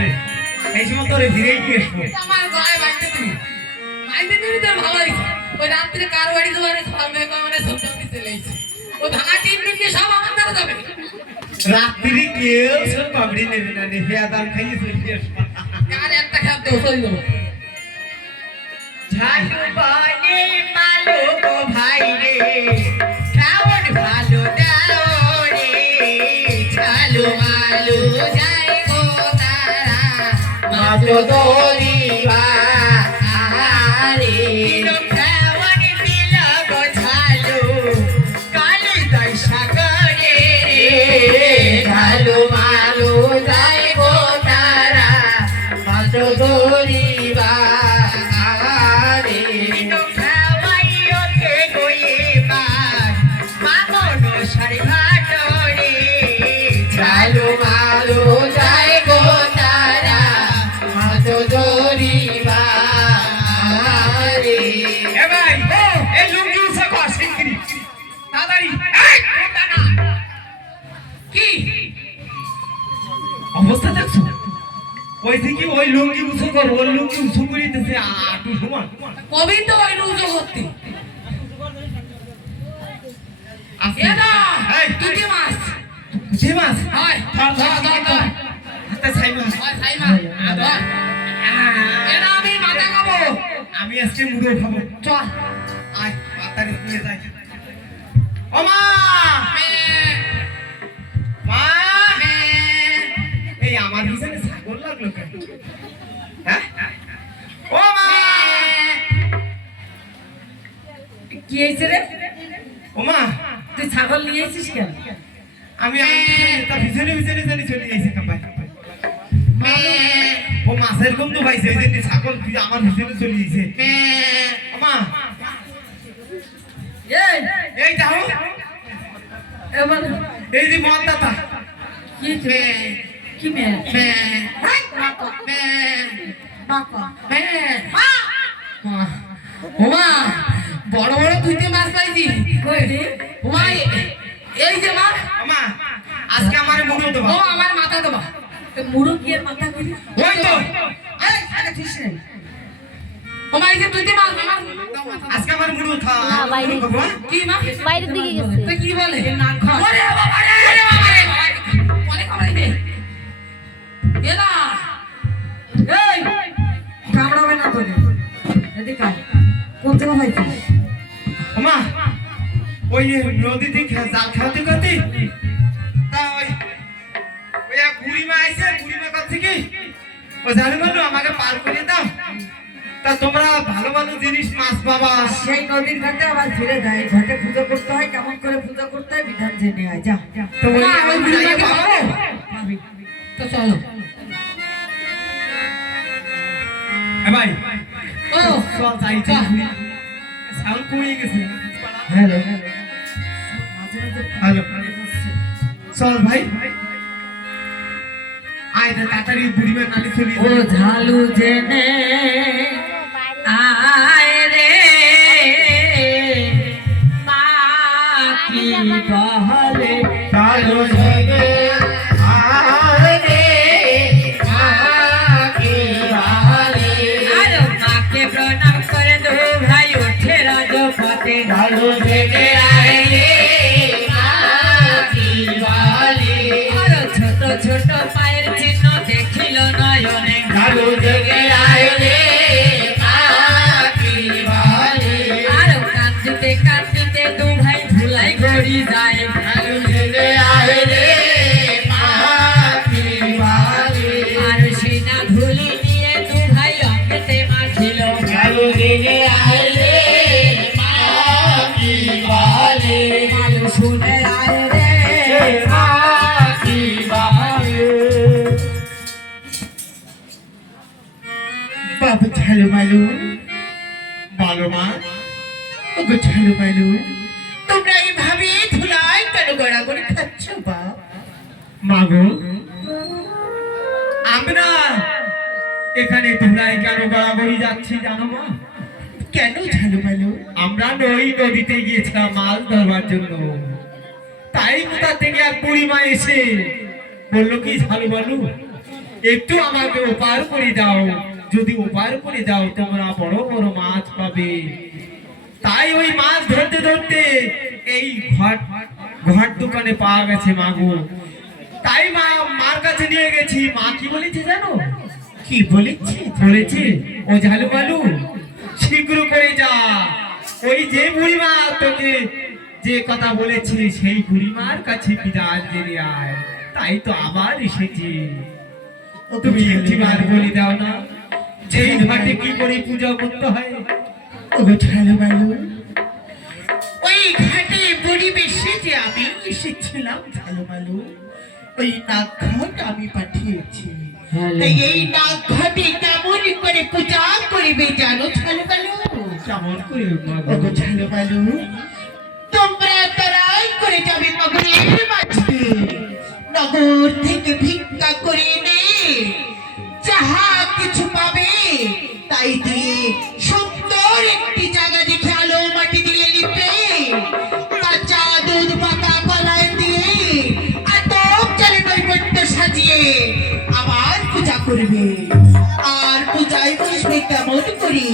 আছে এই সময় তোরে ফিরেই নিয়ে আসবো। আমার গলায় বাইতে দিবি তো ভালো হয়েছে। ওই রাত্রে কার বাড়ি দুয়ারে সকালে মানে সন্তান চলে এসেছে। ও ভাঙা টিন নিয়ে সব আমার দ্বারা যাবে। রাত্রি কেউ সব পাবড়ি নেবে না, নেবে আদার খাইয়ে চলে আসবো। আর একটা খাদ্য চলে যাবো। ঝালু বনে মালো গো ভাই রে, খাওয়ার ভালো দাও রে, ঝালু মালু যায় গো তারা, মালো দরিবা আরে, খাওয়ার দিল গো ঝালু, কালে তাই সাগরে রে, ঝালু মালু যায় গো তারা, মালো দরিবা অবস্থা দেখছো? ওই থেকে ওই লুঙ্গি উঁচু কর, ওই লুঙ্গি উঁচু করে দিতেছে আটু সমান। কবি তো ওই রুজো করতে এদা তুই মাছ যে মাছ হয় ধর ধর ধর ধর হাতে ছাই মাছ। হয় খাই মা ধর এদা আমি মাথা খাবো। আমি আজকে মুড়ো খাবো। চল আয় তাড়াতাড়ি নিয়ে যাই। ও মা, মা, এই আমার পিছনে ছাগল লাগলো কেন? হ্যাঁ ও মা, কি হয়েছে রে? ও মা, তুই ছাগল নিয়ে এসেছিস কেন? আমি তার পিছনে পিছনে জানি চলে গেছি কাপাই। ও মাছের গন্ধ পাইছে, ওই জন্য ছাগল আমার পিছনে চলে গেছে। ও মা, এই যাও, এবার এই যে মদ দাতা কি কি মেয়ে ওমা বড় বড় দুইটে মাছ পাইছি। ওমা এই যে মা, মা আজকে আমার মুড়ো দেবা। ও আমার মাথা দেবা। মুড়ো কি এর মাথা করি? ওই তো এই আরে ঠিক আছে। ওমা এই যে দুইটে মাছ আমার আজকে আমার মুড়ো থা। কি মা বাইরের দিকে গেছে। তুই কি বলে? ওরে বাবা রে, ওরে বাবা রে, অনেক কামড়াই দে। এলা এই কামড়াবে না তোরে। এদিকে আয়। কোন থেকে পাইছিস? মা ওই নদীতে জাল খাওয়াতে খাওয়াতে তা ওই এক বুড়িমা আইছে, বুড়িমা কাছে কি ও জানে বলো আমাকে পার করে দাও, তা তোমরা ভালো ভালো জিনিস মাছ পাবা। সেই নদীর ঘাটে আবার ফিরে যায়, ঘাটে পুজো করতে হয়, কেমন করে পুজো করতে হয় বিধান জেনে হয়। যা যা, তো ওই মা, ওই বুড়িমাকে পাবো। পাবো? তো চলো। এ ভাই ও চল যাই চল, সাউন্ড কমিয়ে গেছে। হ্যালো হ্যালো চল ভাই, আয় তো তাড়াতাড়ি বুড়িমা নালি চলি। ও ঝালু জেনে আয় রে, মা কি বহলে চালো জেগে আয় রে, মা কি বহলে। আর মাকে প্রণাম করে দো ভাই ওঠে রাজপথে, ঝালু জেগে আয় রে, মা কি বহলে। আর ছোট ছোট পায়ের চিহ্ন দেখিল নয়নে, ঝালু জেগে আয় রে, মা কি বহলে। আর কাঁদতে কাঁদতে দু ভাই ভুলাই গড়ি যায়, ঝালু জেগে আয় রে, মা কি বহলে। আর সিনা ধুলি নিয়ে দু ভাই অঙ্গেতে মাখিল, ঝালু জেগে আয় রে, মা কি বহলে। মালু শুনে আয় রে, মা কি বহলে। বাবু ঝালু মালু বলো মা, ওগো ঝালু মালু তোমরা এইভাবে ধুলাই কেন গড়াগড়ি খাচ্ছ বাপ? মাগো আমরা এখানে ধুলাই কেন গড়াগড়ি যাচ্ছি জানো মা? কেন ঝালু মালু? আমরা নই নদীতে গিয়েছিলাম মাছ ধরবার জন্য, তাই কোথা থেকে আর বুড়িমা এসে বললো কি ঝালু মালু একটু আমাকে উপার করে দাও, যদি উপার করে দাও তোমরা বড় বড় মাছ পাবে। তাই ওই মাছ ধরতে ধরতে এই ঘাট দোকানে পাওয়া গেছে মাগো। তাই মার কাছে নিয়ে গেছি। মা কি বলেছে জানো? কি বলেছি? বলেছে ও ঝালু বালু শীঘ্র করে যা, ওই যে বুড়িমা তোকে যে কথা বলেছি সেই বুড়িমার কাছে বিদায় জেনে আয়। তাই তো আবার এসেছি। তুমি একটিবার বলে দাও না সেই ঘাটে কি করে পূজা করতে হয়? ওগো ঝালু বালু, ওই ঘাটে পরিবেশে যে আমি এসেছিলাম ঝালু বালু, ওই নাগঘাট আমি পাঠিয়েছি। তাই এই নাগঘাটে কেমন করে পূজা করিবে জানো ঝালু বালু? কেমন করে ওগো ঝালু বালু, তোমরা তারাই করে যাবে নগরের মাঝে, নগর থেকে ভিক্ষা করে এনে যাহা কিছু পাবে তাই দিয়ে সুন্দর একটি জায়গা দেখে আলো মাটি দিয়ে লিপে কাঁচা দুধ পাতা কলাই দিয়ে আতপ চালে নৈবেদ্য সাজিয়ে আবার পূজা করবে। আর পূজায় বসবে কেমন করে?